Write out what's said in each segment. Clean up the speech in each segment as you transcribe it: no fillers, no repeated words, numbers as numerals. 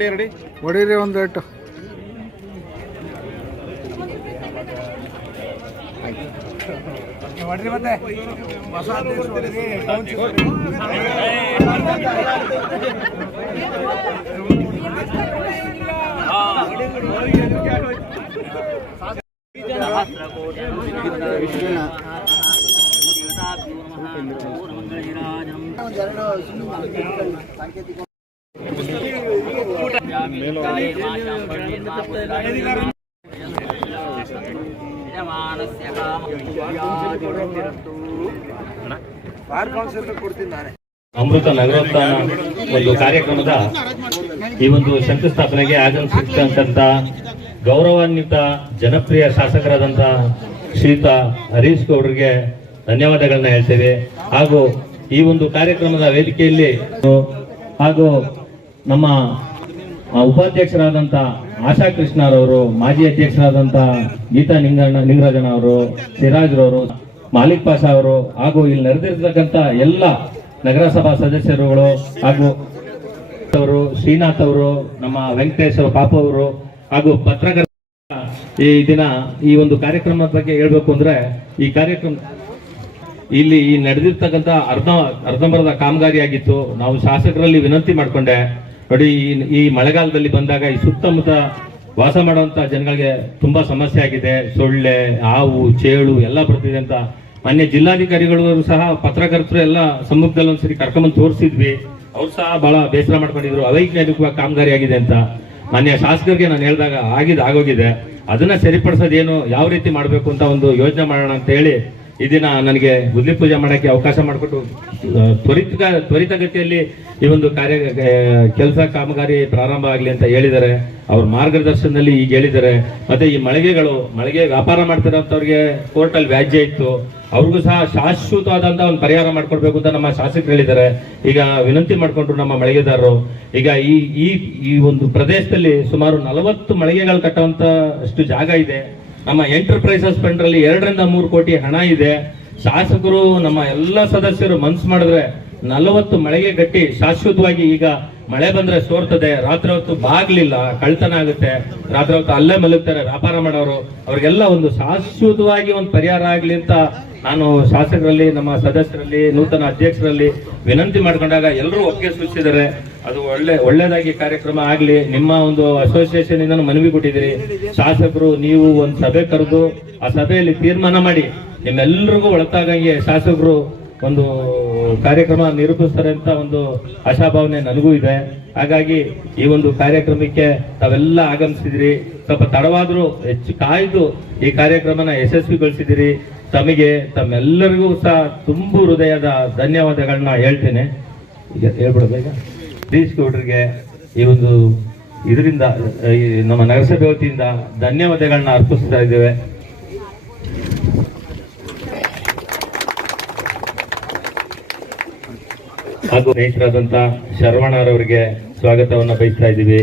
Ready ಹೊಡೀರಿ ಒಂದು ಏಟು. ಮತ್ತೆ ಅಮೃತ ನಗರೋತ್ಥಾನ ಒಂದು ಕಾರ್ಯಕ್ರಮದ ಈ ಒಂದು ಶಂಕುಸ್ಥಾಪನೆಗೆ ಆಗಮಿಸಿರ್ತಕ್ಕಂಥ ಗೌರವಾನ್ವಿತ ಜನಪ್ರಿಯ ಶಾಸಕರಾದಂಥ ಶ್ರೀಯುತ ಹರೀಶ್ ಗೌಡರಿಗೆ ಧನ್ಯವಾದಗಳನ್ನ ಹೇಳ್ತೇವೆ. ಹಾಗೂ ಈ ಒಂದು ಕಾರ್ಯಕ್ರಮದ ವೇದಿಕೆಯಲ್ಲಿ ಹಾಗೂ ನಮ್ಮ ಉಪಾಧ್ಯಕ್ಷರಾದಂಥ ಆಶಾ ಕೃಷ್ಣರವರು, ಮಾಜಿ ಅಧ್ಯಕ್ಷರಾದಂಥ ಗೀತಾ ನಿಂಗರಾಜನ್ ಅವರು, ಸಿರಾಜ್ರವರು, ಮಾಲಿಕ್ ಪಾಷಾ ಅವರು ಹಾಗೂ ಇಲ್ಲಿ ನೆರೆದಿರ್ತಕ್ಕಂಥ ಎಲ್ಲ ನಗರಸಭಾ ಸದಸ್ಯರುಗಳು ಹಾಗೂ ಅವರು, ಶ್ರೀನಾಥ್ ಅವರು, ನಮ್ಮ ವೆಂಕಟೇಶ್ ಪಾಪು ಅವರು ಹಾಗೂ ಪತ್ರಕರ್ತ ಈ ದಿನ ಈ ಒಂದು ಕಾರ್ಯಕ್ರಮದ ಬಗ್ಗೆ ಹೇಳ್ಬೇಕು ಅಂದ್ರೆ ಈ ಕಾರ್ಯಕ್ರಮ ಇಲ್ಲಿ ನಡೆದಿರ್ತಕ್ಕಂಥ ಅರ್ಧಂಬರ್ಧ ಕಾಮಗಾರಿ ಆಗಿತ್ತು. ನಾವು ಶಾಸಕರಲ್ಲಿ ವಿನಂತಿ ಮಾಡ್ಕೊಂಡೆ, ನೋಡಿ ಈ ಮಳೆಗಾಲದಲ್ಲಿ ಬಂದಾಗ ಈ ಸುತ್ತಮುತ್ತ ವಾಸ ಮಾಡುವಂತ ಜನಗಳಿಗೆ ತುಂಬಾ ಸಮಸ್ಯೆ ಆಗಿದೆ. ಸೊಳ್ಳೆ, ಹಾವು, ಚೇಳು ಎಲ್ಲ ಬರ್ತಿದೆ ಅಂತ ಮಾನ್ಯ ಜಿಲ್ಲಾಧಿಕಾರಿಗಳು ಸಹ ಪತ್ರಕರ್ತರು ಎಲ್ಲ ಸಮ್ಮುಖದಲ್ಲಿ ಒಂದ್ಸರಿ ಕರ್ಕೊಂಡ್ಬಂದು ತೋರಿಸಿದ್ವಿ. ಅವ್ರು ಸಹ ಬಹಳ ಬೇಸರ ಮಾಡ್ಕೊಂಡಿದ್ರು, ಅವೈಜ್ಞಾನಿಕವಾಗಿ ಕಾಮಗಾರಿ ಆಗಿದೆ ಅಂತ. ಮಾನ್ಯ ಶಾಸಕರಿಗೆ ನಾನು ಹೇಳಿದಾಗ ಆಗೋಗಿದೆ, ಅದನ್ನ ಸರಿಪಡಿಸೋದೇನು, ಯಾವ ರೀತಿ ಮಾಡಬೇಕು ಅಂತ ಒಂದು ಯೋಜನೆ ಮಾಡೋಣ ಅಂತ ಹೇಳಿ ಈ ದಿನ ನನಗೆ ಗುದ್ಲಿ ಪೂಜೆ ಮಾಡಕ್ಕೆ ಅವಕಾಶ ಮಾಡಿಕೊಟ್ಟು ತ್ವರಿತಗತಿಯಲ್ಲಿ ಈ ಒಂದು ಕೆಲಸ ಕಾಮಗಾರಿ ಪ್ರಾರಂಭ ಆಗಲಿ ಅಂತ ಹೇಳಿದ್ದಾರೆ. ಅವ್ರ ಮಾರ್ಗದರ್ಶನದಲ್ಲಿ ಈಗ ಹೇಳಿದ್ದಾರೆ. ಮತ್ತೆ ಈ ಮಳಿಗೆ ವ್ಯಾಪಾರ ಮಾಡ್ತಿರೋಂಥವ್ರಿಗೆ ಕೋರ್ಟಲ್ಲಿ ವ್ಯಾಜ್ಯ ಇತ್ತು, ಅವ್ರಿಗೂ ಸಹ ಶಾಶ್ವತವಾದಂತ ಒಂದು ಪರಿಹಾರ ಮಾಡ್ಕೊಡ್ಬೇಕು ಅಂತ ನಮ್ಮ ಶಾಸಕರು ಹೇಳಿದ್ದಾರೆ. ಈಗ ವಿನಂತಿ ಮಾಡ್ಕೊಂಡ್ರು ನಮ್ಮ ಮಳಿಗೆದಾರರು. ಈಗ ಈ ಒಂದು ಪ್ರದೇಶದಲ್ಲಿ ಸುಮಾರು 40 ಮಳಿಗೆಗಳು ಕಟ್ಟುವಂತ ಅಷ್ಟು ಜಾಗ ಇದೆ. ನಮ್ಮ ಎಂಟರ್ಪ್ರೈಸಸ್ ಫಂಡ್ ಅಲ್ಲಿ 2 ರಿಂದ 3 ಕೋಟಿ ಹಣ ಇದೆ. ಶಾಸಕರು ನಮ್ಮ ಎಲ್ಲ ಸದಸ್ಯರು ಮನ್ಸು ಮಾಡಿದ್ರೆ 40 ಮಳೆಗೆ ಕಟ್ಟಿ ಶಾಶ್ವತವಾಗಿ, ಈಗ ಮಳೆ ಬಂದ್ರೆ ಸೋರ್ತದೆ, ರಾತ್ರಿ ಹೊತ್ತು ಬಾಗ್ಲಿಲ್ಲ, ಕಳ್ತನ ಆಗುತ್ತೆ, ರಾತ್ರಿ ಹೊತ್ತು ಅಲ್ಲೇ ಮಲಗ್ತಾರೆ ವ್ಯಾಪಾರ ಮಾಡೋರು, ಅವ್ರಿಗೆಲ್ಲ ಒಂದು ಶಾಶ್ವತವಾಗಿ ಒಂದು ಪರಿಹಾರ ಆಗ್ಲಿ ಅಂತ ನಾನು ಶಾಸಕರಲ್ಲಿ, ನಮ್ಮ ಸದಸ್ಯರಲ್ಲಿ, ನೂತನ ಅಧ್ಯಕ್ಷರಲ್ಲಿ ವಿನಂತಿ ಮಾಡ್ಕೊಂಡಾಗ ಎಲ್ಲರೂ ಒಪ್ಪಿಗೆ ಸೂಚಿಸಿದ್ದಾರೆ. ಅದು ಒಳ್ಳೇದಾಗಿ ಕಾರ್ಯಕ್ರಮ ಆಗ್ಲಿ. ನಿಮ್ಮ ಒಂದು ಅಸೋಸಿಯೇಷನ್ ಇಂದ ಮನವಿ ಕೊಟ್ಟಿದ್ದೀರಿ. ಶಾಸಕರು ನೀವು ಒಂದು ಸಭೆ ಕರೆದು ಆ ಸಭೆಯಲ್ಲಿ ತೀರ್ಮಾನ ಮಾಡಿ ನಿಮ್ಮೆಲ್ಲರಿಗೂ ಒಳತಾಗಂಗೆ ಶಾಸಕರು ಒಂದು ಕಾರ್ಯಕ್ರಮ ನಿರೂಪಿಸ್ತಾರೆ ಅಂತ ಒಂದು ಆಶಾಭಾವನೆ ನನಗೂ ಇದೆ. ಹಾಗಾಗಿ ಈ ಒಂದು ಕಾರ್ಯಕ್ರಮಕ್ಕೆ ತಾವೆಲ್ಲ ಆಗಮಿಸಿದಿರಿ. ಸ್ವಲ್ಪ ತಡವಾದ್ರೂ ಹೆಚ್ಚು ಕಾಯ್ದು ಈ ಕಾರ್ಯಕ್ರಮನ ಯಶಸ್ವಿಗೊಳಿಸಿದಿರಿ. ತಮಗೆ ತಮ್ಮೆಲ್ಲರಿಗೂ ಸಹ ತುಂಬು ಹೃದಯದ ಧನ್ಯವಾದಗಳನ್ನ ಹೇಳ್ತೇನೆ. ಈಗ ಹೇಳ್ಬಿಡೋದು, ಈಗ ಹರೀಶ್ ಗೌಡ್ರಿಗೆ ಈ ಒಂದು ಇದರಿಂದ ನಮ್ಮ ನಗರಸಭೆ ವತಿಯಿಂದ ಧನ್ಯವಾದಗಳನ್ನ ಅರ್ಪಿಸ್ತಾ ಇದ್ದೇವೆ. ಹಾಗೂ ಸ್ನೇಹಿತರಾದಂತ ಶರವಣರವರಿಗೆ ಸ್ವಾಗತವನ್ನ ಬಯಸ್ತಾ ಇದ್ದೀವಿ.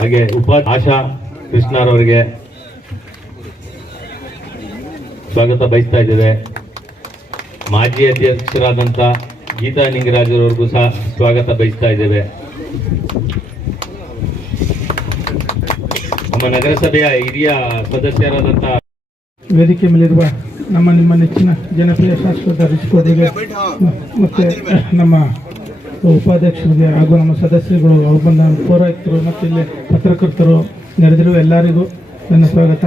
ಹಾಗೆ ಆಶಾ ಕೃಷ್ಣರವರಿಗೆ ಸ್ವಾಗತ ಬಯಸ್ತಾ ಇದ್ದೇವೆ. ಮಾಜಿ ಅಧ್ಯಕ್ಷರಾದಂತ ಗೀತಾ ನಿಂಗರಾಜರವರಿಗೂ ಸಹ ಸ್ವಾಗತ ಬಯಸ್ತಾ ಇದ್ದೇವೆ. ನಮ್ಮ ನಗರಸಭೆಯ ಹಿರಿಯ ಸದಸ್ಯರಾದಂತ ವೇದಿಕೆ ಮೇಲಿರುವ ನಿಮ್ಮ ನೆಚ್ಚಿನ ಜನಪ್ರಿಯ ಶಾಸಕ ಹರೀಶ್ ಗೌಡರಿಗೆ ಮತ್ತೆ ನಮ್ಮ ಉಪಾಧ್ಯಕ್ಷರಿಗೆ ಹಾಗೂ ನಮ್ಮ ಸದಸ್ಯರುಗಳು, ಅವ್ರು ಬಂದ ಪೌರಾಯುಕ್ತರು ಮತ್ತು ಇಲ್ಲಿ ಪತ್ರಕರ್ತರು ನೆರೆದಿರುವ ಎಲ್ಲರಿಗೂ ನನ್ನ ಸ್ವಾಗತ.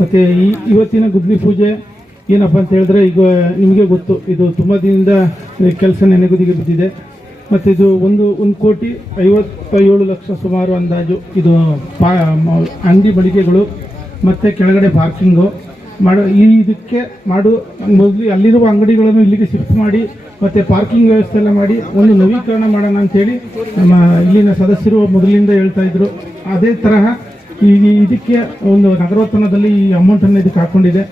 ಮತ್ತು ಇವತ್ತಿನ ಗುದ್ಲಿ ಪೂಜೆ ಏನಪ್ಪ ಅಂತ ಹೇಳಿದ್ರೆ, ಈಗ ನಿಮಗೆ ಗೊತ್ತು, ಇದು ತುಂಬ ದಿನದಿಂದ ಕೆಲಸ ನೆನೆಗುದಿಗೆ ಬಿದ್ದಿದೆ. ಮತ್ತು ಇದು 1,57,00,000 ಸುಮಾರು ಅಂದಾಜು. ಇದು ಅಂಗಡಿ ಮಳಿಗೆಗಳು ಮತ್ತು ಕೆಳಗಡೆ ಪಾರ್ಕಿಂಗು ಇದಕ್ಕೆ ಮೊದಲು ಅಲ್ಲಿರುವ ಅಂಗಡಿಗಳನ್ನು ಇಲ್ಲಿಗೆ ಶಿಫ್ಟ್ ಮಾಡಿ ಮತ್ತು ಪಾರ್ಕಿಂಗ್ ವ್ಯವಸ್ಥೆ ಎಲ್ಲ ಮಾಡಿ ಒಂದು ನವೀಕರಣ ಮಾಡೋಣ ಅಂಥೇಳಿ ನಮ್ಮ ಇಲ್ಲಿನ ಸದಸ್ಯರು ಮೊದಲಿಂದ ಹೇಳ್ತಾ ಇದ್ರು. ಅದೇ ತರಹ ಇದಕ್ಕೆ ಒಂದು ನಗರೋತ್ಥಾನದಲ್ಲಿ ಈ ಅಮೌಂಟನ್ನು ಇದಕ್ಕೆ ಹಾಕ್ಕೊಂಡಿದೆ.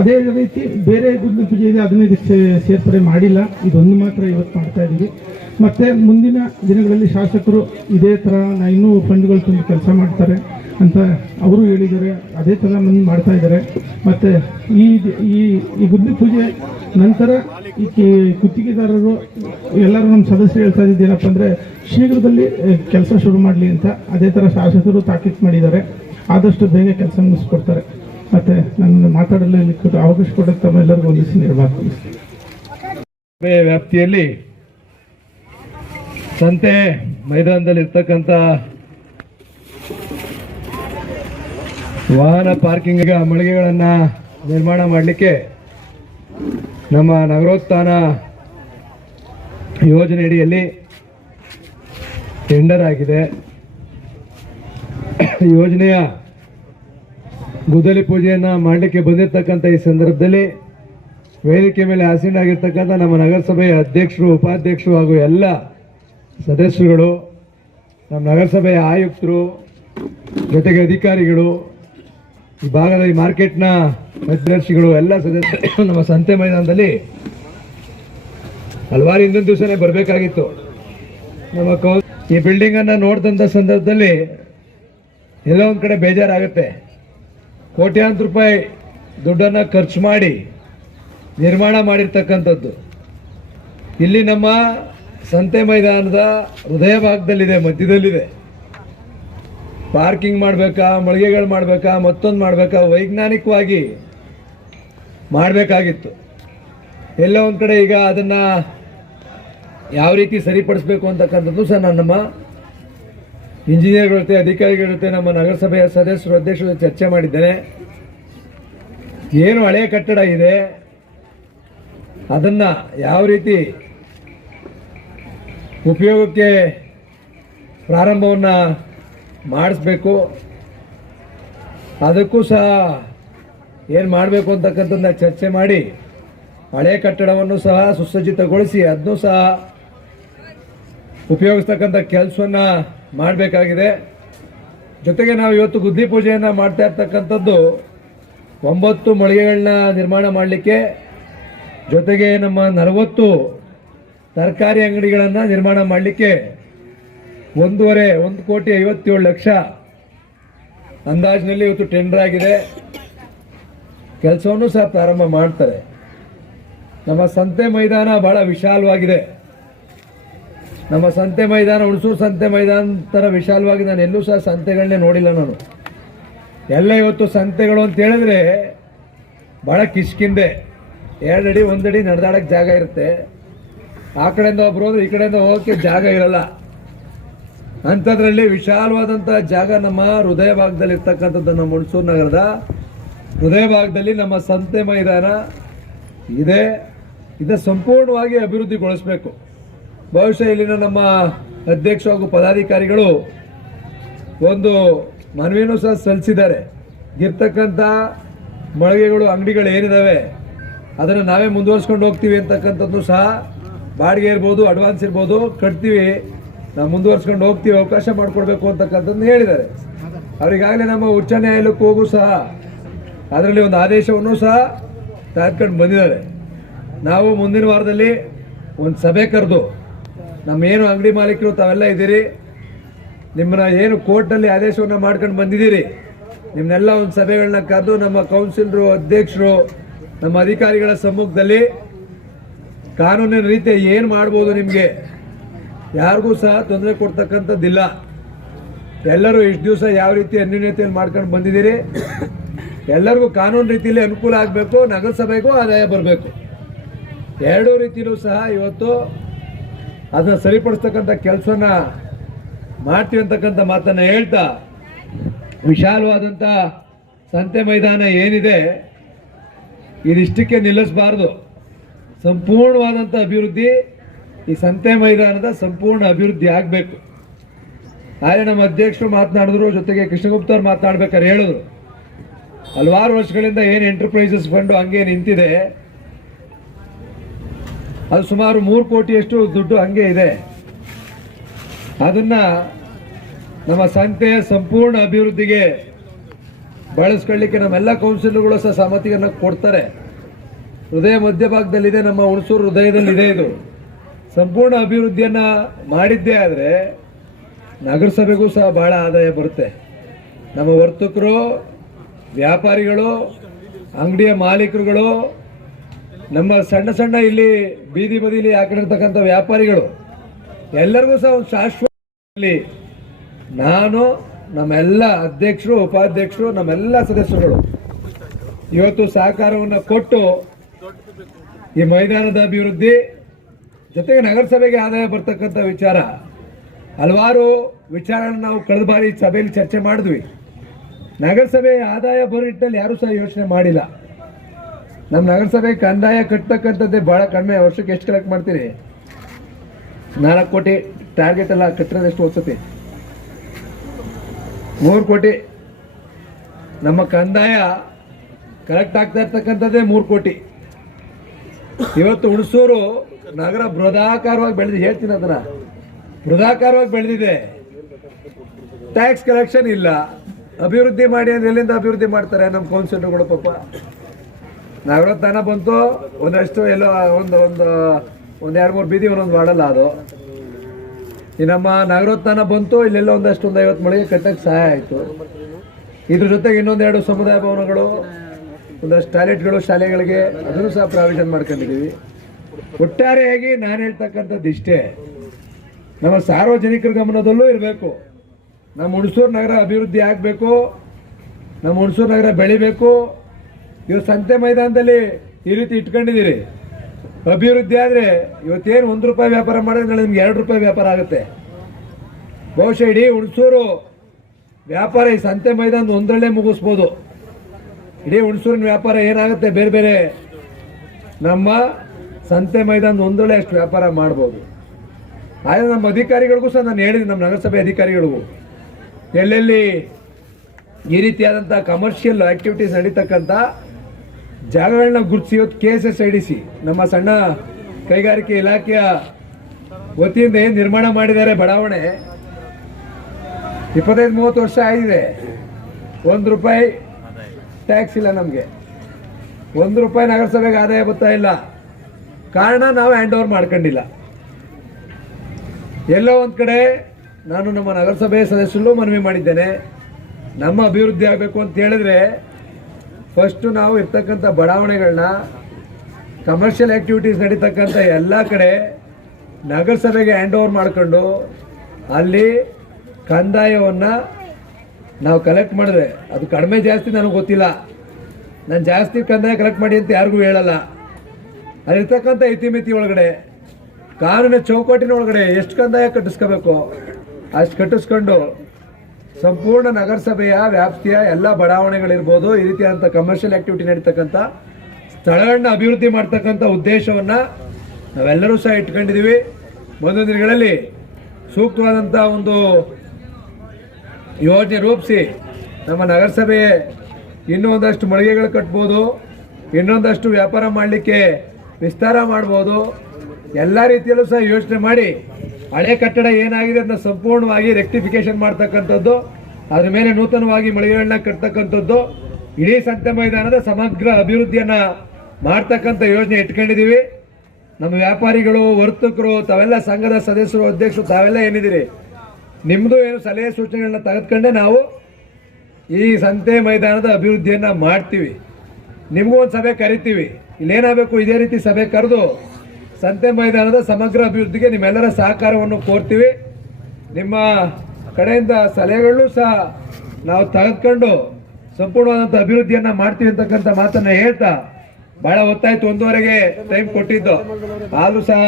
ಅದೇ ರೀತಿ ಬೇರೆ ಗುದ್ಲಿ ಪೂಜೆ ಇದೆ, ಅದನ್ನ ಇದಕ್ಕೆ ಸೇರ್ಪಡೆ ಮಾಡಿಲ್ಲ. ಇದೊಂದು ಮಾತ್ರ ಇವತ್ತು ಮಾಡ್ತಾ ಇದ್ದೀವಿ. ಮತ್ತು ಮುಂದಿನ ದಿನಗಳಲ್ಲಿ ಶಾಸಕರು ಇದೇ ಥರ ಇನ್ನೂ ಫಂಡ್ಗಳು ತಂದು ಕೆಲಸ ಮಾಡ್ತಾರೆ ಅಂತ ಅವರು ಹೇಳಿದ್ದಾರೆ. ಅದೇ ಥರ ಮುಂದೆ ಮಾಡ್ತಾ ಇದ್ದಾರೆ. ಮತ್ತು ಈ ಗುದ್ಲಿ ಪೂಜೆ ನಂತರ ಈ ಗುತ್ತಿಗೆದಾರರು ಎಲ್ಲರೂ ನಮ್ಮ ಸದಸ್ಯರು ಹೇಳ್ತಾ ಇದ್ದೇನಪ್ಪ ಅಂದರೆ ಶೀಘ್ರದಲ್ಲಿ ಕೆಲಸ ಶುರು ಮಾಡಲಿ ಅಂತ. ಅದೇ ಥರ ಶಾಸಕರು ತಾಕೀತು ಮಾಡಿದ್ದಾರೆ. ಆದಷ್ಟು ಬೇಗ ಕೆಲಸ ಮುಗಿಸ್ಕೊಡ್ತಾರೆ. ಮತ್ತು ನನ್ನ ಮಾತಾಡಲು ಅವಕಾಶ ಕೊಡೋಕ್ಕೆ ತಮ್ಮೆಲ್ಲರಿಗೂ ಒಂದಿಸಿ ನಿರ್ಮಾಣ ವ್ಯಾಪ್ತಿಯಲ್ಲಿ ಸಂತೆ ಮೈದಾನದಲ್ಲಿ ಇರ್ತಕ್ಕಂಥ ವಾಹನ ಪಾರ್ಕಿಂಗ್ ಮಳಿಗೆಗಳನ್ನು ನಿರ್ಮಾಣ ಮಾಡಲಿಕ್ಕೆ ನಮ್ಮ ನಗರೋತ್ಥಾನ ಯೋಜನೆ ಅಡಿಯಲ್ಲಿ ಟೆಂಡರ್ ಆಗಿದೆ. ಯೋಜನೆಯ ಗುದ್ದಲಿ ಪೂಜೆಯನ್ನು ಮಾಡಲಿಕ್ಕೆ ಬಂದಿರತಕ್ಕಂಥ ಈ ಸಂದರ್ಭದಲ್ಲಿ ವೇದಿಕೆ ಮೇಲೆ ಆಸೀನರಾಗಿರ್ತಕ್ಕಂಥ ನಮ್ಮ ನಗರಸಭೆಯ ಅಧ್ಯಕ್ಷರು, ಉಪಾಧ್ಯಕ್ಷರು ಹಾಗೂ ಎಲ್ಲ ಸದಸ್ಯರುಗಳು, ನಮ್ಮ ನಗರಸಭೆಯ ಆಯುಕ್ತರು, ಜೊತೆಗೆ ಅಧಿಕಾರಿಗಳು, ಈ ಭಾಗದ ಈ ಮಾರ್ಕೆಟ್ನ ಕಾರ್ಯದರ್ಶಿಗಳು, ಎಲ್ಲ ಸದಸ್ಯರು ನಮ್ಮ ಸಂತೆ ಮೈದಾನದಲ್ಲಿ ಹಲವಾರು ಹಿಂದಿನ ದಿವಸನೇ ಬರಬೇಕಾಗಿತ್ತು. ನಮ್ಮ ಈ ಬಿಲ್ಡಿಂಗನ್ನು ನೋಡಿದಂಥ ಸಂದರ್ಭದಲ್ಲಿ ಎಲ್ಲೋ ಒಂದು ಕಡೆ ಬೇಜಾರಾಗುತ್ತೆ. ಕೋಟ್ಯಾಂತರ ರೂಪಾಯಿ ದುಡ್ಡನ್ನು ಖರ್ಚು ಮಾಡಿ ನಿರ್ಮಾಣ ಮಾಡಿರ್ತಕ್ಕಂಥದ್ದು ಇಲ್ಲಿ ನಮ್ಮ ಸಂತೆ ಮೈದಾನದ ಹೃದಯ ಭಾಗದಲ್ಲಿದೆ, ಮಧ್ಯದಲ್ಲಿದೆ. ಪಾರ್ಕಿಂಗ್ ಮಾಡಬೇಕಾ, ಮಳಿಗೆಗಳು ಮಾಡಬೇಕಾ, ಮತ್ತೊಂದು ಮಾಡಬೇಕಾ, ವೈಜ್ಞಾನಿಕವಾಗಿ ಮಾಡಬೇಕಾಗಿತ್ತು. ಎಲ್ಲ ಒಂದು ಕಡೆ ಈಗ ಅದನ್ನು ಯಾವ ರೀತಿ ಸರಿಪಡಿಸಬೇಕು ಅಂತಕ್ಕಂಥದ್ದು ಸಹ ನಾನು ನಮ್ಮ ಇಂಜಿನಿಯರ್ಗಳ ಜೊತೆ, ಅಧಿಕಾರಿಗಳ ಜೊತೆ, ನಮ್ಮ ನಗರಸಭೆಯ ಸದಸ್ಯರು, ಅಧ್ಯಕ್ಷರ ಜೊತೆ ಚರ್ಚೆ ಮಾಡಿದ್ದೇನೆ. ಏನು ಹಳೆಯ ಕಟ್ಟಡ ಇದೆ ಅದನ್ನು ಯಾವ ರೀತಿ ಉಪಯೋಗಕ್ಕೆ ಪ್ರಾರಂಭವನ್ನು ಮಾಡಿಸ್ಬೇಕು, ಅದಕ್ಕೂ ಸಹ ಏನು ಮಾಡಬೇಕು ಅಂತಕ್ಕಂಥದ್ದನ್ನ ಚರ್ಚೆ ಮಾಡಿ ಹಳೆಯ ಕಟ್ಟಡವನ್ನು ಸಹ ಸುಸಜ್ಜಿತಗೊಳಿಸಿ ಅದನ್ನೂ ಸಹ ಉಪಯೋಗಿಸ್ತಕ್ಕಂಥ ಕೆಲಸವನ್ನು ಮಾಡಬೇಕಾಗಿದೆ. ಜೊತೆಗೆ ನಾವು ಇವತ್ತು ಗುದ್ದಿ ಪೂಜೆಯನ್ನು ಮಾಡ್ತಾ ಇರ್ತಕ್ಕಂಥದ್ದು 9 ಮಳಿಗೆಗಳನ್ನ ನಿರ್ಮಾಣ ಮಾಡಲಿಕ್ಕೆ, ಜೊತೆಗೆ ನಮ್ಮ 40 ತರಕಾರಿ ಅಂಗಡಿಗಳನ್ನು ನಿರ್ಮಾಣ ಮಾಡಲಿಕ್ಕೆ 1,57,00,000 ಅಂದಾಜಿನಲ್ಲಿ ಇವತ್ತು ಟೆಂಡರ್ ಆಗಿದೆ. ಕೆಲಸವನ್ನು ಸಹ ಪ್ರಾರಂಭ ಮಾಡ್ತಾರೆ. ನಮ್ಮ ಸಂತೆ ಮೈದಾನ ಬಹಳ ವಿಶಾಲವಾಗಿದೆ. ನಮ್ಮ ಸಂತೆ ಮೈದಾನ ಹುಣಸೂರು ಸಂತೆ ಮೈದಾನ ಥರ ವಿಶಾಲವಾಗಿ ನಾನು ಎಲ್ಲೂ ಸಹ ಸಂತೆಗಳನ್ನೇ ನೋಡಿಲ್ಲ ನಾನು. ಎಲ್ಲ ಇವತ್ತು ಸಂತೆಗಳು ಅಂತ ಹೇಳಿದ್ರೆ ಭಾಳ ಕಿಷ್ಕಿಂದೆ, 2 ಅಡಿ 1 ಅಡಿ ನಡೆದಾಡಕ್ಕೆ ಜಾಗ ಇರುತ್ತೆ. ಆ ಕಡೆಯಿಂದ ಒಬ್ರು ಹೋದ್ರೆ ಈ ಕಡೆಯಿಂದ ಹೋಗೋಕ್ಕೆ ಜಾಗ ಇರಲ್ಲ. ಅಂಥದ್ರಲ್ಲಿ ವಿಶಾಲವಾದಂಥ ಜಾಗ ನಮ್ಮ ಹೃದಯ ಭಾಗದಲ್ಲಿ ಇರ್ತಕ್ಕಂಥದ್ದು, ನಮ್ಮ ಹುಣಸೂರು ನಗರದ ಹೃದಯ ಭಾಗದಲ್ಲಿ ನಮ್ಮ ಸಂತೆ ಮೈದಾನ ಇದೆ. ಇದು ಸಂಪೂರ್ಣವಾಗಿ ಅಭಿವೃದ್ಧಿಗೊಳಿಸಬೇಕು. ಬಹುಶಃ ಇಲ್ಲಿನ ನಮ್ಮ ಅಧ್ಯಕ್ಷ ಹಾಗೂ ಪದಾಧಿಕಾರಿಗಳು ಒಂದು ಮನವಿಯನ್ನು ಸಹ ಸಲ್ಲಿಸಿದ್ದಾರೆ. ಇರ್ತಕ್ಕಂಥ ಮಳಿಗೆಗಳು, ಅಂಗಡಿಗಳು ಏನಿದ್ದಾವೆ ಅದನ್ನು ನಾವೇ ಮುಂದುವರ್ಸ್ಕೊಂಡು ಹೋಗ್ತೀವಿ ಅಂತಕ್ಕಂಥದ್ದು ಸಹ, ಬಾಡಿಗೆ ಇರ್ಬೋದು, ಅಡ್ವಾನ್ಸ್ ಇರ್ಬೋದು, ಕಟ್ತೀವಿ, ನಾವು ಮುಂದುವರ್ಸ್ಕೊಂಡು ಹೋಗ್ತೀವಿ, ಅವಕಾಶ ಮಾಡಿಕೊಡ್ಬೇಕು ಅಂತಕ್ಕಂಥದ್ದು ಹೇಳಿದ್ದಾರೆ. ಅವರಿಗಾಗಲೇ ನಮ್ಮ ಉಚ್ಚ ನ್ಯಾಯಾಲಯಕ್ಕೆ ಹೋಗೂ ಸಹ ಅದರಲ್ಲಿ ಒಂದು ಆದೇಶವನ್ನು ಸಹ ತೆಗೆದುಕೊಂಡು ಬಂದಿದ್ದಾರೆ. ನಾವು ಮುಂದಿನ ವಾರದಲ್ಲಿ ಒಂದು ಸಭೆ ಕರೆದು ನಮ್ಮ ಏನು ಅಂಗಡಿ ಮಾಲೀಕರು ತಾವೆಲ್ಲ ಇದ್ದೀರಿ, ನಿಮ್ಮನ್ನ ಏನು ಕೋರ್ಟ್ನಲ್ಲಿ ಆದೇಶವನ್ನು ಮಾಡ್ಕೊಂಡು ಬಂದಿದ್ದೀರಿ, ನಿಮ್ಮನ್ನೆಲ್ಲ ಒಂದು ಸಭೆಗಳನ್ನ ಕರೆದು ನಮ್ಮ ಕೌನ್ಸಿಲರು, ಅಧ್ಯಕ್ಷರು, ನಮ್ಮ ಅಧಿಕಾರಿಗಳ ಸಮ್ಮುಖದಲ್ಲಿ ಕಾನೂನಿನ ರೀತಿ ಏನು ಮಾಡ್ಬೋದು, ನಿಮಗೆ ಯಾರಿಗೂ ಸಹ ತೊಂದರೆ ಕೊಡ್ತಕ್ಕಂಥದ್ದಿಲ್ಲ. ಎಲ್ಲರೂ ಇಷ್ಟು ದಿವಸ ಯಾವ ರೀತಿ ಅನ್ಯೂನ್ಯತೆಯಲ್ಲಿ ಮಾಡ್ಕೊಂಡು ಬಂದಿದ್ದೀರಿ, ಎಲ್ಲರಿಗೂ ಕಾನೂನು ರೀತಿಯಲ್ಲಿ ಅನುಕೂಲ ಆಗಬೇಕು, ನಗರಸಭೆಗೂ ಆದಾಯ ಬರಬೇಕು. 2 ರೀತಿಯಲ್ಲೂ ಸಹ ಇವತ್ತು ಅದನ್ನು ಸರಿಪಡಿಸ್ತಕ್ಕಂಥ ಕೆಲಸನ ಮಾಡ್ತೀವಿ ಅಂತಕ್ಕಂಥ ಮಾತನ್ನು ಹೇಳ್ತಾ, ವಿಶಾಲವಾದಂಥ ಸಂತೆ ಮೈದಾನ ಏನಿದೆ ಇದಿಷ್ಟಕ್ಕೆ ನಿಲ್ಲಿಸಬಾರ್ದು. ಸಂಪೂರ್ಣವಾದಂಥ ಅಭಿವೃದ್ಧಿ, ಈ ಸಂತೆ ಮೈದಾನದ ಸಂಪೂರ್ಣ ಅಭಿವೃದ್ಧಿ ಆಗಬೇಕು. ಆದರೆ ನಮ್ಮ ಅಧ್ಯಕ್ಷರು ಮಾತನಾಡಿದ್ರು, ಜೊತೆಗೆ ಕೃಷ್ಣಗುಪ್ತ ಅವ್ರು ಮಾತನಾಡ್ಬೇಕಾದ್ರೆ ಹೇಳಿದ್ರು, ಹಲವಾರು ವರ್ಷಗಳಿಂದ ಏನು ಎಂಟರ್ಪ್ರೈಸಸ್ ಫಂಡು ಹಂಗೆ ನಿಂತಿದೆ, ಅದು ಸುಮಾರು 3 ಕೋಟಿಯಷ್ಟು ದುಡ್ಡು ಹಂಗೆ ಇದೆ. ಅದನ್ನು ನಮ್ಮ ಸಂತೆಯ ಸಂಪೂರ್ಣ ಅಭಿವೃದ್ಧಿಗೆ ಬಳಸ್ಕೊಳ್ಳಿಕ್ಕೆ ನಮ್ಮೆಲ್ಲ ಕೌನ್ಸಿಲರ್ಗಳು ಸಹ ಸಮ್ಮತಿಯನ್ನು ಕೊಡ್ತಾರೆ. ಹೃದಯ ಮಧ್ಯಭಾಗದಲ್ಲಿದೆ, ನಮ್ಮ ಹುಣಸೂರು ಹೃದಯದಲ್ಲಿದೆ. ಇದು ಸಂಪೂರ್ಣ ಅಭಿವೃದ್ಧಿಯನ್ನ ಮಾಡಿದ್ದೇ ಆದರೆ ನಗರಸಭೆಗೂ ಸಹ ಬಹಳ ಆದಾಯ ಬರುತ್ತೆ. ನಮ್ಮ ವರ್ತಕರು, ವ್ಯಾಪಾರಿಗಳು, ಅಂಗಡಿಯ ಮಾಲೀಕರುಗಳು, ನಮ್ಮ ಸಣ್ಣ ಸಣ್ಣ ಇಲ್ಲಿ ಬೀದಿ ಬದಿಲಿ ಹಾಕಿರ್ತಕ್ಕಂಥ ವ್ಯಾಪಾರಿಗಳು ಎಲ್ಲರಿಗೂ ಸಹ ಒಂದು ಶಾಶ್ವತದಲ್ಲಿ ನಾನು, ನಮ್ಮೆಲ್ಲ ಅಧ್ಯಕ್ಷರು, ಉಪಾಧ್ಯಕ್ಷರು, ನಮ್ಮೆಲ್ಲ ಸದಸ್ಯರುಗಳು ಇವತ್ತು ಸಹಕಾರವನ್ನು ಕೊಟ್ಟು ಈ ಮೈದಾನದ ಅಭಿವೃದ್ಧಿ ಜೊತೆಗೆ ನಗರಸಭೆಗೆ ಆದಾಯ ಬರ್ತಕ್ಕಂಥ ವಿಚಾರ ಹಲವಾರು ವಿಚಾರನ ನಾವು ಕಳೆದ ಬಾರಿ ಸಭೆಯಲ್ಲಿ ಚರ್ಚೆ ಮಾಡಿದ್ವಿ. ನಗರಸಭೆ ಆದಾಯ ಬರೋ ನಿಟ್ಟಿನಲ್ಲಿ ಯಾರೂ ಸಹ ಯೋಚನೆ ಮಾಡಿಲ್ಲ. ನಮ್ಮ ನಗರಸಭೆ ಕಂದಾಯ ಕಟ್ಟತಕ್ಕಂಥದ್ದೇ ಭಾಳ ಕಡಿಮೆ. ವರ್ಷಕ್ಕೆ ಎಷ್ಟು ಕಲೆಕ್ಟ್ ಮಾಡ್ತೀರಿ? 4 ಕೋಟಿ ಟಾರ್ಗೆಟ್ ಎಲ್ಲ ಕಟ್ಟಿರೋದು ಎಷ್ಟು ಹೋಗ್ತತಿ? 3 ಕೋಟಿ. ನಮ್ಮ ಕಂದಾಯ ಕಲೆಕ್ಟ್ ಆಗ್ತಾ ಇರ್ತಕ್ಕಂಥದ್ದೇ 3 ಕೋಟಿ. ಇವತ್ತು ಹುಣಸೂರು ನಗರ ಬೃಹದಾಕಾರವಾಗಿ ಬೆಳೆದಿದೆ. ಹೇಳ್ತೀನಿ ಅದನ್ನ, ಬೃಹದಾಕಾರವಾಗಿ ಬೆಳೆದಿದೆ. ಟ್ಯಾಕ್ಸ್ ಕಲೆಕ್ಷನ್ ಇಲ್ಲ. ಅಭಿವೃದ್ಧಿ ಮಾಡಿ ಅಂದ್ರೆ ಎಲ್ಲಿಂದ ಅಭಿವೃದ್ಧಿ ಮಾಡ್ತಾರೆ ನಮ್ಮ ಕೌನ್ಸಿಲರ್ಗಳು? ಪಾಪ ನಗರೋತ್ಥಾನ ಬಂತು, ಒಂದಷ್ಟು ಎಲ್ಲೋ ಒಂದು 2-3 ಬೀದಿ ಒಂದೊಂದು ಮಾಡಲ್ಲ. ಅದು ಈ ನಮ್ಮ ನಗರೋತ್ಥಾನ ಬಂತು, ಇಲ್ಲೆಲ್ಲ ಒಂದು 50 ಮಳಿಗೆ ಕಟ್ಟಕ್ಕೆ ಸಹಾಯ ಆಯಿತು. ಇದ್ರ ಜೊತೆಗೆ 1-2 ಸಮುದಾಯ ಭವನಗಳು, ಒಂದಷ್ಟು ಟಾಯ್ಲೆಟ್ಗಳು ಶಾಲೆಗಳಿಗೆ ಅದನ್ನು ಸಹ ಪ್ರಾವಿಷನ್ ಮಾಡ್ಕೊಂಡಿದ್ದೀವಿ. ಒಟ್ಟಾರೆಯಾಗಿ ನಾನು ಹೇಳ್ತಕ್ಕಂಥದ್ದು ಇಷ್ಟೇ, ನಮ್ಮ ಸಾರ್ವಜನಿಕರ ಗಮನದಲ್ಲೂ ಇರಬೇಕು. ನಮ್ಮ ಹುಣಸೂರು ನಗರ ಅಭಿವೃದ್ಧಿ ಆಗಬೇಕು, ನಮ್ಮ ಹುಣಸೂರು ನಗರ ಬೆಳಿಬೇಕು. ಇವತ್ತು ಸಂತೆ ಮೈದಾನದಲ್ಲಿ ಈ ರೀತಿ ಇಟ್ಕೊಂಡಿದ್ದೀರಿ. ಅಭಿವೃದ್ಧಿ ಆದರೆ ಇವತ್ತೇನು 1 ರೂಪಾಯಿ ವ್ಯಾಪಾರ ಮಾಡಿದ್ರೆ ನಾಳೆ ನಿಮ್ಗೆ 2 ರೂಪಾಯಿ ವ್ಯಾಪಾರ ಆಗುತ್ತೆ. ಬಹುಶಃ ಇಡೀ ಹುಣಸೂರು ವ್ಯಾಪಾರ ಈ ಸಂತೆ ಮೈದಾನ ಒಂದರಲ್ಲೇ ಮುಗಿಸ್ಬೋದು. ಇಡೀ ಹುಣಸೂರಿನ ವ್ಯಾಪಾರ ಏನಾಗುತ್ತೆ, ಬೇರೆ ಬೇರೆ ನಮ್ಮ ಸಂತೆ ಮೈದಾನ ಒಂದರಲ್ಲೇ ಅಷ್ಟು ವ್ಯಾಪಾರ ಮಾಡ್ಬೋದು. ಆದರೆ ನಮ್ಮ ಅಧಿಕಾರಿಗಳಿಗೂ ಸಹ ನಾನು ಹೇಳಿದ್ದೀನಿ, ನಮ್ಮ ನಗರಸಭೆ ಅಧಿಕಾರಿಗಳಿಗೂ, ಎಲ್ಲೆಲ್ಲಿ ಈ ರೀತಿಯಾದಂಥ ಕಮರ್ಷಿಯಲ್ ಆಕ್ಟಿವಿಟೀಸ್ ನಡೀತಕ್ಕಂಥ ಜಾಗಗಳನ್ನ ಗುರುತಿಸಿ ಇವತ್ತು KSSIDC ನಮ್ಮ ಸಣ್ಣ ಕೈಗಾರಿಕೆ ಇಲಾಖೆಯ ವತಿಯಿಂದ ಏನು ನಿರ್ಮಾಣ ಮಾಡಿದ್ದಾರೆ ಬಡಾವಣೆ, 25-30 ವರ್ಷ ಆಗಿದೆ. 1 ರೂಪಾಯಿ ಟ್ಯಾಕ್ಸ್ ಇಲ್ಲ ನಮಗೆ, 1 ರೂಪಾಯಿ ನಗರಸಭೆಗೆ ಆದಾಯ ಬರ್ತಾ ಇಲ್ಲ. ಕಾರಣ ನಾವು ಹ್ಯಾಂಡ್ ಓವರ್ ಮಾಡ್ಕೊಂಡಿಲ್ಲ. ಎಲ್ಲೋ ಒಂದು ಕಡೆ ನಾನು ನಮ್ಮ ನಗರಸಭೆ ಸದಸ್ಯರಲ್ಲೂ ಮನವಿ ಮಾಡಿದ್ದೇನೆ, ನಮ್ಮ ಅಭಿವೃದ್ಧಿ ಆಗಬೇಕು ಅಂತ ಹೇಳಿದ್ರೆ ಫಸ್ಟು ನಾವು ಇರ್ತಕ್ಕಂಥ ಬಡಾವಣೆಗಳನ್ನ, ಕಮರ್ಷಿಯಲ್ ಆ್ಯಕ್ಟಿವಿಟೀಸ್ ನಡೀತಕ್ಕಂಥ ಎಲ್ಲ ಕಡೆ ನಗರಸಭೆಗೆ ಹ್ಯಾಂಡ್ ಓವರ್ ಮಾಡ್ಕೊಂಡು ಅಲ್ಲಿ ಕಂದಾಯವನ್ನು ನಾವು ಕಲೆಕ್ಟ್ ಮಾಡಿದ್ರೆ ಅದು ಕಡಿಮೆ ಜಾಸ್ತಿ ನನಗೆ ಗೊತ್ತಿಲ್ಲ. ನಾನು ಜಾಸ್ತಿ ಕಂದಾಯ ಕಲೆಕ್ಟ್ ಮಾಡಿ ಅಂತ ಯಾರಿಗೂ ಹೇಳಲ್ಲ. ಅಲ್ಲಿರ್ತಕ್ಕಂಥ ಇತಿಮಿತಿ ಒಳಗಡೆ, ಕಾನೂನಿನ ಚೌಕಟ್ಟಿನ ಒಳಗಡೆ ಎಷ್ಟು ಕಂದಾಯ ಕಟ್ಟಿಸ್ಕೋಬೇಕು ಅಷ್ಟು ಕಟ್ಟಿಸ್ಕೊಂಡು ಸಂಪೂರ್ಣ ನಗರಸಭೆಯ ವ್ಯಾಪ್ತಿಯ ಎಲ್ಲ ಬಡಾವಣೆಗಳಿರ್ಬೋದು, ಈ ರೀತಿಯಾದಂಥ ಕಮರ್ಷಿಯಲ್ ಆ್ಯಕ್ಟಿವಿಟಿ ನಡೀತಕ್ಕಂಥ ಸ್ಥಳಗಳನ್ನ ಅಭಿವೃದ್ಧಿ ಮಾಡ್ತಕ್ಕಂಥ ಉದ್ದೇಶವನ್ನು ನಾವೆಲ್ಲರೂ ಸಹ ಇಟ್ಕೊಂಡಿದ್ದೀವಿ. ಮುಂದಿನ ದಿನಗಳಲ್ಲಿ ಸೂಕ್ತವಾದಂಥ ಒಂದು ಯೋಜನೆ ರೂಪಿಸಿ ನಮ್ಮ ನಗರಸಭೆ ಇನ್ನೂ ಒಂದಷ್ಟು ಮಳಿಗೆಗಳು ಕಟ್ಬೋದು, ಇನ್ನೊಂದಷ್ಟು ವ್ಯಾಪಾರ ಮಾಡಲಿಕ್ಕೆ ವಿಸ್ತಾರ ಮಾಡ್ಬೋದು. ಎಲ್ಲ ರೀತಿಯಲ್ಲೂ ಸಹ ಯೋಚನೆ ಮಾಡಿ ಹಳೆ ಕಟ್ಟಡ ಏನಾಗಿದೆ ಅದನ್ನ ಸಂಪೂರ್ಣವಾಗಿ ರೆಕ್ಟಿಫಿಕೇಶನ್ ಮಾಡ್ತಕ್ಕಂಥದ್ದು, ಅದ್ರ ಮೇಲೆ ನೂತನವಾಗಿ ಮಳಿಗೆಗಳನ್ನ ಕಟ್ತಕ್ಕಂಥದ್ದು, ಇಡೀ ಸಂತೆ ಮೈದಾನದ ಸಮಗ್ರ ಅಭಿವೃದ್ಧಿಯನ್ನು ಮಾಡ್ತಕ್ಕಂಥ ಯೋಜನೆ ಇಟ್ಕೊಂಡಿದ್ದೀವಿ. ನಮ್ಮ ವ್ಯಾಪಾರಿಗಳು, ವರ್ತಕರು, ತಾವೆಲ್ಲ ಸಂಘದ ಸದಸ್ಯರು, ಅಧ್ಯಕ್ಷರು ತಾವೆಲ್ಲ ಏನಿದ್ದೀರಿ, ನಿಮ್ಮದು ಏನು ಸಲಹೆ ಸೂಚನೆಗಳನ್ನ ತೆಗೆದುಕೊಂಡೇ ನಾವು ಈ ಸಂತೆ ಮೈದಾನದ ಅಭಿವೃದ್ಧಿಯನ್ನು ಮಾಡ್ತೀವಿ. ನಿಮಗೂ ಒಂದು ಸಭೆ ಕರಿತೀವಿ. ಇಲ್ಲೇನಾಗಬೇಕು, ಇದೇ ರೀತಿ ಸಭೆ ಕರೆದು ಸಂತೆ ಮೈದಾನದ ಸಮಗ್ರ ಅಭಿವೃದ್ಧಿಗೆ ನಿಮ್ಮೆಲ್ಲರ ಸಹಕಾರವನ್ನು ಕೋರ್ತೀವಿ. ನಿಮ್ಮ ಕಡೆಯಿಂದ ಸಲಹೆಗಳನ್ನೂ ಸಹ ನಾವು ತೆಗೆದುಕೊಂಡು ಸಂಪೂರ್ಣವಾದಂಥ ಅಭಿವೃದ್ಧಿಯನ್ನು ಮಾಡ್ತೀವಿ ಅಂತಕ್ಕಂಥ ಮಾತನ್ನು ಹೇಳ್ತಾ, ಭಾಳ ಹೊತ್ತಾಯ್ತು, 1:15ಗೆ ಟೈಮ್ ಕೊಟ್ಟಿದ್ದು, ಆದರೂ ಸಹ